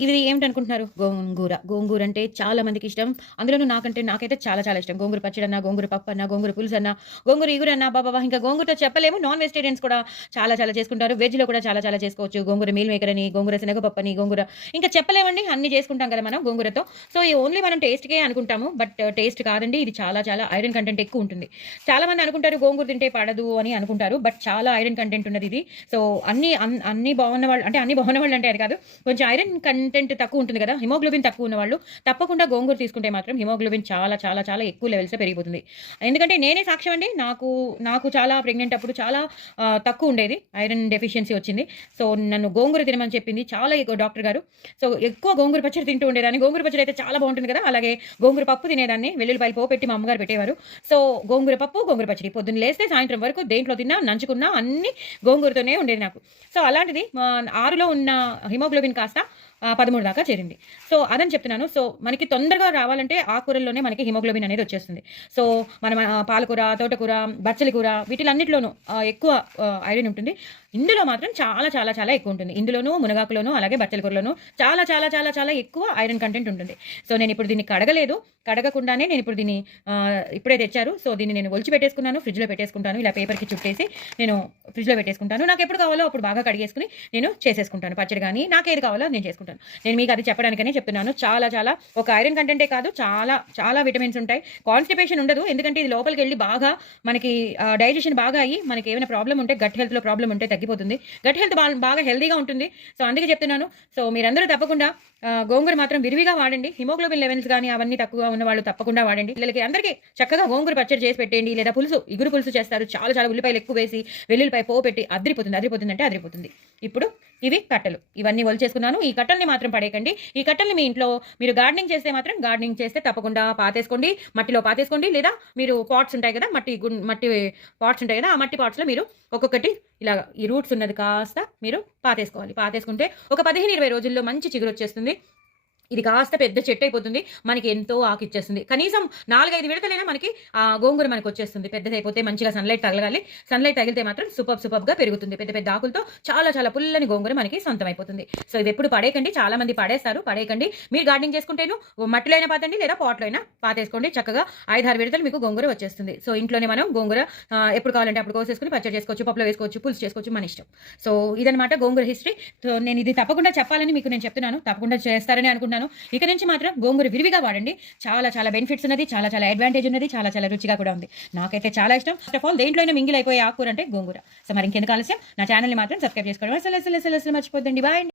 ఇది ఏమిటనుకుంటున్నారు? గోంగూర. గోంగూర అంటే చాలా మందికి ఇష్టం. అందులోనూ నాకైతే చాలా చాలా ఇష్టం. గోంగూర పచ్చడన్నా, గోంగూర పప్పన్నా, గోంగూర పులుసన్నా, గోంగూర ఇగురన్నా అబ్బబ్బబ్బా! ఇంకా గోంగూరతో చెప్పలేము. నాన్ వెజిటేరియన్స్ కూడా చాలా చాలా చేసుకుంటారు. వెజ్‌లో కూడా చాలా చాలా చేసుకోవచ్చు. గోంగూర మీల్ మేకర్ అని, గోంగూర శనగపప్పని, గోంగూర ఇంకా చెప్పలేమండి. అన్నీ చేసుకుంటాం కదా మనం గోంగూరతో. సో, ఈ ఓన్లీ మనం టేస్ట్‌కే అనుకుంటాము. బట్ టేస్ట్ కాదండి. ఇది చాలా చాలా ఐరన్ కంటెంట్ ఎక్కువుంటుంది. చాలామంది అనుకుంటారు గోంగూర తింటే పడదు అని అనుకుంటారు. బట్ చాలా ఐరన్ కంటెంట్ ఉన్నదిది. సో, అన్నీ బాగున్న వాళ్ళు అంటే అన్నీ బాగున్న వాళ్ళంటే అది కాదు. కొంచెం ఐరన్ కంటెంట్ తక్కువ ఉంటుంది కదా! హిమోగ్లోబిన్ తక్కువ ఉన్నవాళ్ళు తప్పకుండా గోంగూర తీసుకుంటే మాత్రం హిమోగ్లోబిన్ చాలా చాలా చాలా ఎక్కువ లెవెల్స్‌లో పెరిగిపోతుంది. ఎందుకంటే నేనే సాక్ష్యం అండి. నాకు చాలా ప్రెగ్నెంట్ అప్పుడు చాలా తక్కువ ఉండేది. ఐరన్ డెఫిషియన్సీ వచ్చింది. సో, నన్ను గోంగూర తినమని చెప్పింది చాలా ఎక్కువ డాక్టర్ గారు. సో, ఎక్కువ గోంగూర పచ్చడి తింటూ ఉండేదాన్ని. గోంగూర పచ్చడి అయితే చాలా బాగుంటుంది కదా! అలాగే గోంగూర పప్పు తినేదాన్ని. వెల్లుల్లిపాయలు పోపెట్టి మా అమ్మగారు పెట్టేవారు. సో, గోంగూర పప్పు, గోంగూర పచ్చడి పొద్దున్న లేస్తే సాయంత్రం వరకు దేంట్లో తిన్నా, నంచుకున్నా అన్నీ గోంగూరతోనే ఉండేది నాకు. సో, అలాంటిది 6లో ఉన్న హిమోగ్లోబిన్ కాస్త 13 దాకా చేరింది. సో, అదని చెప్తున్నాను. సో, మనకి తొందరగా రావాలంటే ఆకుకూరల్లోనే మనకి హిమోగ్లోబిన్ అనేది వచ్చేస్తుంది. సో, మనం పాలకూర, తోటకూర, బచ్చలి కూర వీటిలన్నిటిలోనూ ఎక్కువ ఐరన్ ఉంటుంది. ఇందులో మాత్రం చాలా చాలా చాలా ఎక్కువ ఉంటుంది. ఇందులోనూ మునగాకులోనూ అలాగే బచ్చలి కూరలోనూ చాలా చాలా చాలా చాలా ఎక్కువ ఐరన్ కంటెంట్ ఉంటుంది. సో, నేనిప్పుడు దీన్ని కడగలేదు. కడగకుండానే నేనిప్పుడు దీన్ని ఇప్పుడే తెచ్చారు. సో, దీన్ని నేను ఒలిచి పెట్టేసుకున్నాను. ఫ్రిడ్జ్‌లో పెట్టేసుకుంటాను. ఇలా పేపర్‌కి చుట్టేసి నేను ఫ్రిడ్జ్‌లో పెట్టేసుకుంటాను. నాకెప్పుడు కావాలో అప్పుడు బాగా కడిగేసుకొని నేను చేసేసుకుంటాను. పచ్చడి గాని నాకేది కావాలో అది నేను చేసుకుంటాను. నేను మీకు అది చెప్పడానికనే చెప్తున్నాను. చాలా చాలా ఒక ఐరన్ కంటెంటే కాదు చాలా చాలా విటమిన్స్ ఉంటాయి. కాన్‌స్టిపేషన్ ఉండదు. ఎందుకంటే ఇది లోపలికెళ్ళి బాగా మనకి డైజెషన్ బాగా అయ్యి మనకి ఏమైనా ప్రాబ్లమ్ ఉంటే గట్ హెల్త్‌లో ప్రాబ్లమ్ ఉంటే తగ్గిపోతుంది. గట్ హెల్త్ బాగా హెల్తీగా ఉంటుంది. సో, అందుకే చెప్తున్నాను. సో, మీరందరూ తప్పకుండా గోంగూర మాత్రం విరివిగా వాడండి. హిమోగ్లోబిన్ లెవెల్స్ గాని అవన్నీ తక్కువగా ఉన్నవాళ్ళు తప్పకుండా వాడండి. పిల్లలకి అందరికీ చక్కగా గోంగూర పచ్చడి చేసి పెట్టేయండి. లేదా పులుసు, ఇగురు పులుసు చేస్తారు. చాలా చాలా ఉల్లిపాయలు ఎక్కువ వేసి వెల్లుల్లిపాయ పోపెట్టి అదిరిపోతుంది. అదిరిపోతుందంటే అదిరిపోతుంది. ఇప్పుడు ఇవి కట్టలు. ఇవన్నీ ఒలిచేసుకున్నాను. ఈ కట్టల్ని మాత్రం పడేయకండి. ఈ కట్టల్ని మీ ఇంట్లో మీరు గార్డెనింగ్ చేస్తే మాత్రం గార్డెనింగ్ చేస్తే తప్పకుండా పాతేసుకోండి. మట్టిలో పాతేసుకోండి. లేదా మీరు పాట్స్ ఉంటాయి కదా! మట్టి పాట్స్ ఉంటాయి కదా! ఆ మట్టి పాట్స్‌లో మీరు ఒక్కొక్కటి ఇలాగ ఈ రూట్స్ ఉన్నది కాస్త మీరు పాతేసుకోవాలి. పాతేసుకుంటే ఒక 15, 20 రోజుల్లో మంచి చిగురొచ్చేస్తుంది. ఇది కాస్త పెద్ద చెట్టయిపోతుంది. మనకి ఎంతో ఆకిచ్చేస్తుంది. కనీసం 4, 5 విడతలైనా మనకి గోంగూర మనకొచ్చేస్తుంది. పెద్దదైపోతే మంచిగా సన్‌లైట్ తగలగాలి. సన్‌లైట్ తగిలితే మాత్రం సూపర్‌గా పెరుగుతుంది. పెద్ద పెద్ద ఆకులతో చాలా చాలా పుల్లని గోంగూర మనకి సొంతమైపోతుంది. సో, ఇదెప్పుడు పడేయకండి. చాలా మంది పడేస్తారు. పడేయకండి. మీరు గార్డెనింగ్ చేసుకుంటేను మట్టిలో అయినా పాతండి లేదా పాట్‌లో అయినా పాతేసుకోండి. చక్కగా 5, 6 విడతలు మీకు గోంగూర వచ్చేస్తుంది. సో, ఇంట్లోనే మనం గోంగూర ఎప్పుడు కావాలంటే అప్పుడు కోసేసుకొని పచ్చడి చేసుకోవచ్చు, పప్పులో వేసుకోవచ్చు, పులుసు చేసుకోవచ్చు మన ఇష్టం. సో, ఇదనమాట గోంగూర హిస్టరీ. సో, నేను ఇది తప్పకుండా చెప్పాలని మీకు నేను చెప్తున్నాను. తప్పకుండా చేస్తారని అనుకుంటున్నాను. ఇక నుంచి మాత్రం గోంగూర విరివిగా వాడండి. చాలా చాలా బెనిఫిట్స్ ఉన్నది. చాలా చాలా అడ్వాంటేజ్ ఉన్నది. చాలా చాలా రుచిగా కూడా ఉంది. నాకైతే చాలా ఇష్టం. ఫస్ట్ ఆఫ్ ఆల్ దేంట్లో అయినా మింగిల్ అయిపోయే ఆకుకూర అంటే గోంగూర. సో, మరి ఇంకెందుకు ఆలస్యం నా ఛానల్‌ని మాత్రం సబ్స్క్రైబ్ చేసుకోవడం అసలు మర్చిపోద్దండి. బాయ్ అండి.